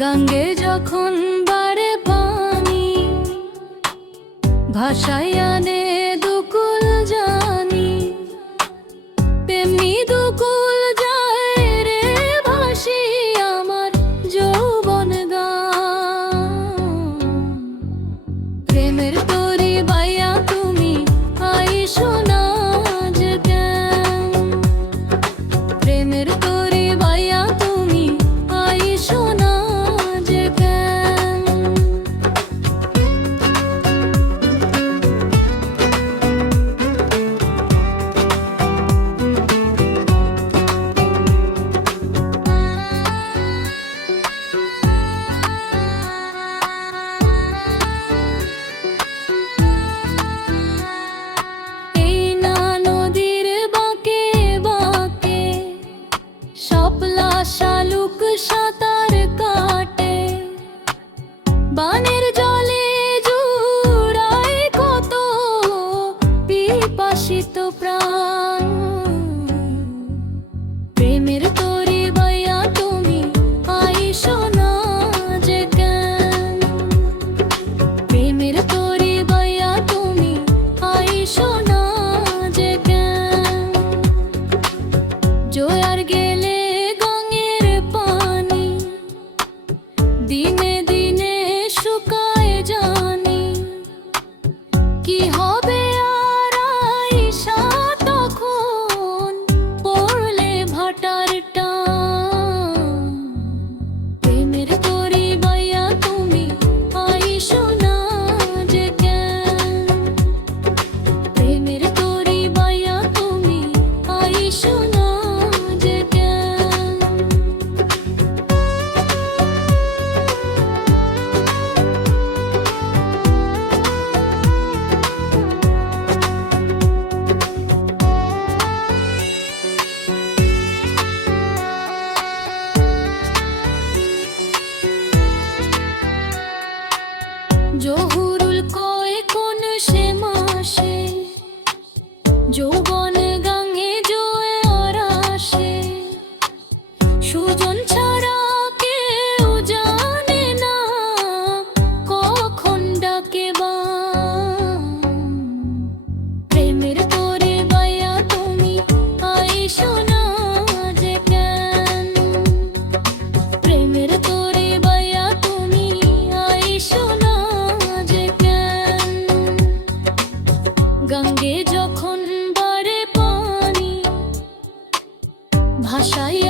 গঙ্গে যখন বারে পানি ভাষায় আনে দুকুল জানি, তেমনি দুকুল যায় রে ভাসি আমার যৌবন গান। প্রেমের তরি বাইয়া তুমি আইসো না যে কেন, প্রেমের তরি বাইয়া তুমি আইসো না যে কেন। এই না নদীর বাঁকে বাঁকে শাপলা শালুক সাঁতার কাটে, বানের জলে জুড়ায় কত পিপাসিত প্রাণ। প্রেমের তরি বাইয়া তুমি আইসো না যে কেন, প্রেমের তরি বাইয়া তুমি আইসো না যে কেন। জোয়ার গেলে গঙ্গের পানি দিনে দিনে শুকায় জানি, কি হবে আর আইসা তখন পড়লে ভাটার টান। প্রেমের তরি বাইয়া তুমি আইসো না যে কেন, প্রেমের তরি বাইয়া তুমি আইসো না যে কেন। জহুরুল কয় কোন সে মাসে যৌবন গাঙে জোয়ার আসে, সুজন ছাড়া কেউ জানে না কখন ডাকে বান। প্রেমের তরি বাইয়া তুমি আইসো না যে কেন, প্রেমের তরি বাইয়া তুমি আইসো না যে কেন। গঙ্গে যখন বারে পানি ভাষায়